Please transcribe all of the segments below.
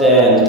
10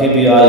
PBI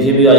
PBI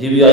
PBI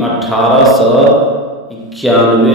1891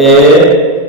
A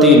3،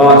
5،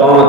5،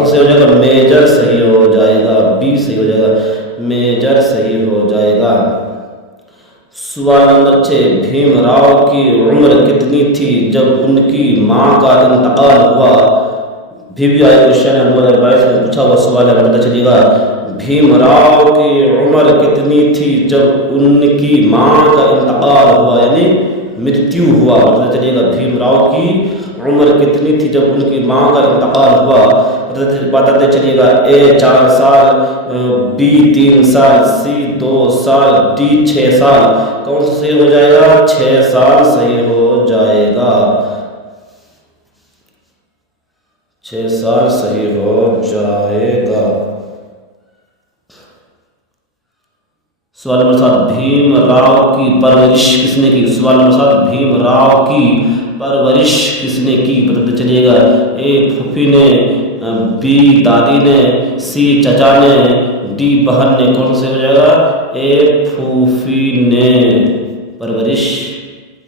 कौन सा सही हो जाएगा? मेजर सही हो जाएगा, बी सही हो जाएगा, मेजर सही हो जाएगा। सवाल नंबर 6, भीमराव की उम्र कितनी थी जब उनकी मां का इंतकाल हुआ? VVI क्वेश्चन है 2022 में पूछा हुआ सवाल है, पता चलिएगा। भीमराव की उम्र कितनी थी जब उनकी मां का इंतकाल हुआ, यानी मृत्यु हुआ? पता चलिएगा भीमराव की उम्र कितनी थी जब उनकी मां का इंतकाल हुआ? बताते चलिएगा। A 4 साल, B 3 साल, C 2 साल, D 6 साल। कौन सा सही हो जाएगा? 6 साल सही हो जाएगा, 6 साल सही हो जाएगा। सवाल नंबर 7, भीमराव की परवरिश किसने की? सवाल नंबर 7, भीमराव की परवरिश किसने की? बताते चलिएगा। A फूफी ने, B दादी ने, C चचा ने, D बहन ने। कौन से हो जाएगा? A फूफी ने परवरिश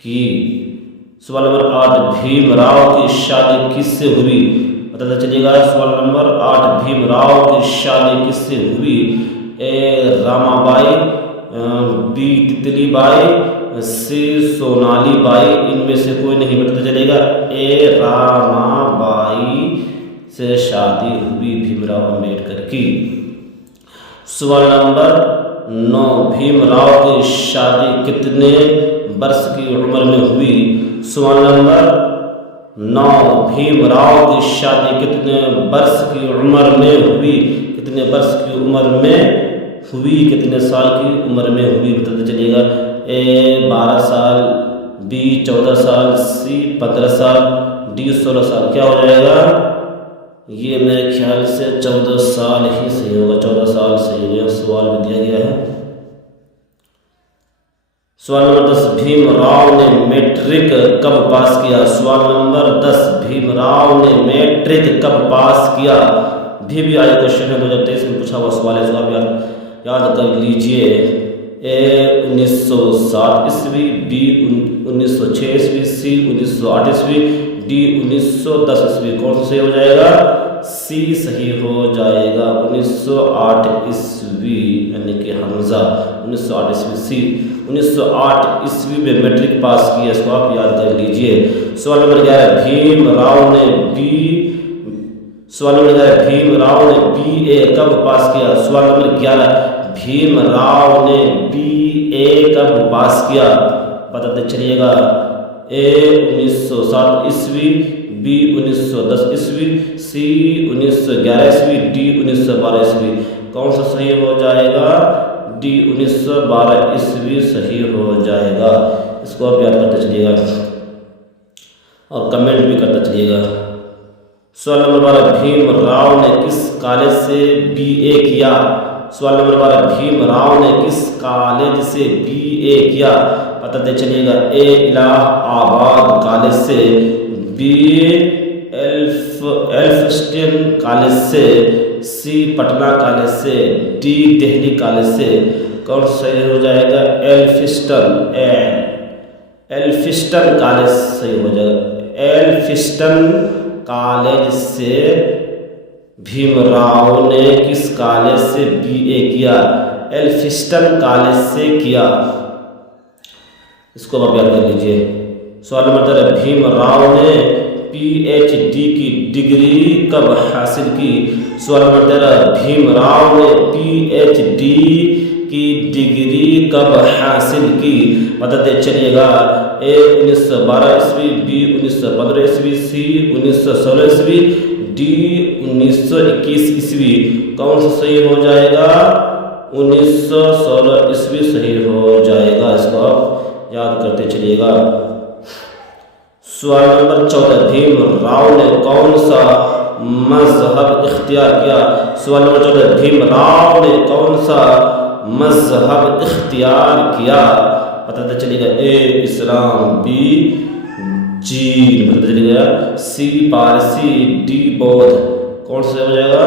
की। सवाल नंबर 8, भीमराव की शादी किससे हुई? बताते चलिएगा। सवाल नंबर 8, भीमराव की शादी किससे हुई? A Ramabai, B तितलीबाई, C Sonali by. इनमें से कोई नहीं, बताते चलेगा। A रामाबाई से शादी हुई भीमराव अम्बेडकर की। सवाल नंबर 9, भीमराव की शादी कितने वर्ष की उम्र में हुई? सवाल नंबर 9, भीमराव की शादी कितने वर्ष की उम्र में हुई? कितने वर्ष की उम्र में हुई, कितने साल की उम्र में हुई? बताते चलिएगा। A 12 साल, B 14 साल, C 15 साल, D 16 साल। क्या हो जाएगा? ये मेरे ख्याल से 14 साल ही सही होगा, 14 साल सही होगा, सवाल में दिया गया है। सवाल नंबर 10, भीमराव ने मैट्रिक कब पास किया? सवाल नंबर 10, भीमराव ने मैट्रिक कब पास किया? VVI क्वेश्चन है 2023 में पूछा हुआ सवाल है, इसको आप याद कर लीजिए। A 1907 ईस्वी, B 1906 ईस्वी, C 1908 ईस्वी, D 1910 ईस्वी। कौन सा सही हो जाएगा? C सही हो जाएगा, 1908 ईस्वी, यानी कि हमजा 1908 ईस्वी। C 1908 ईस्वी में मैट्रिक पास किया, इसको आप याद कर लीजिए। सवाल नंबर 11, भीमराव ने भीमराव ने BA कब पास किया? सवाल नंबर 11, भीमराव ने BA कब पास किया? बताते चलिएगा। A 1907 ईस्वी, B 1910 ईस्वी, C 1911 ईस्वी, D 1912 ईस्वी। कौन सा सही हो जाएगा? D 1912 ईस्वी सही हो जाएगा। इसको आप याद करते चलिएगा और कमेंट भी करते चलिएगा। सवाल नंबर 12, भीमराव ने किस कॉलेज से BA किया? सवाल नंबर 12, भीमराव ने किस कॉलेज से BA किया? बताते चलिएगा। A इलाहाबाद कॉलेज से, B एल्फिस्टन कॉलेज से, C पटना कॉलेज से, D दिल्ली कॉलेज से। कौन सही हो जाएगा? एल्फिस्टन कॉलेज सही हो जाएगा। एल्फिस्टन कॉलेज से भीमराव ने किस कॉलेज से BA किया? एल्फिस्टन कॉलेज से किया। इसको आप याद कर लीजिए। सवाल नंबर 13, भीमराव ने PhD की डिग्री कब हासिल की? सवाल नंबर 13, भीमराव ने PhD की डिग्री कब हासिल की? बताते चलिएगा। A 1912 ईस्वी, B 1915 ईस्वी, C 1916 ईस्वी, D 1921 ईस्वी। कौन सा सही हो जाएगा? 1916 ईस्वी सही हो जाएगा, इसको आप याद करते चलिएगा। सवाल नंबर 14, भीमराव ने कौन सा मजहब इख्तियार किया? सवाल नंबर 14, भीमराव ने कौन सा मजहब इख्तियार किया? बताते चलिएगा। A इस्लाम, B जीन, बताते चलिएगा। C पारसी, D बौद्ध। कौन सा हो जाएगा?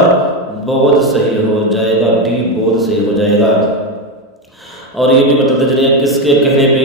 बौद्ध सही हो जाएगा, D बौद्ध सही हो जाएगा। और ये भी बताते चलिएगा किसके कहने पे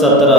17،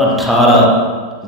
18،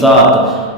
7۔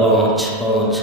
5۔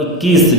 21،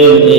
MA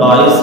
22،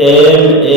MA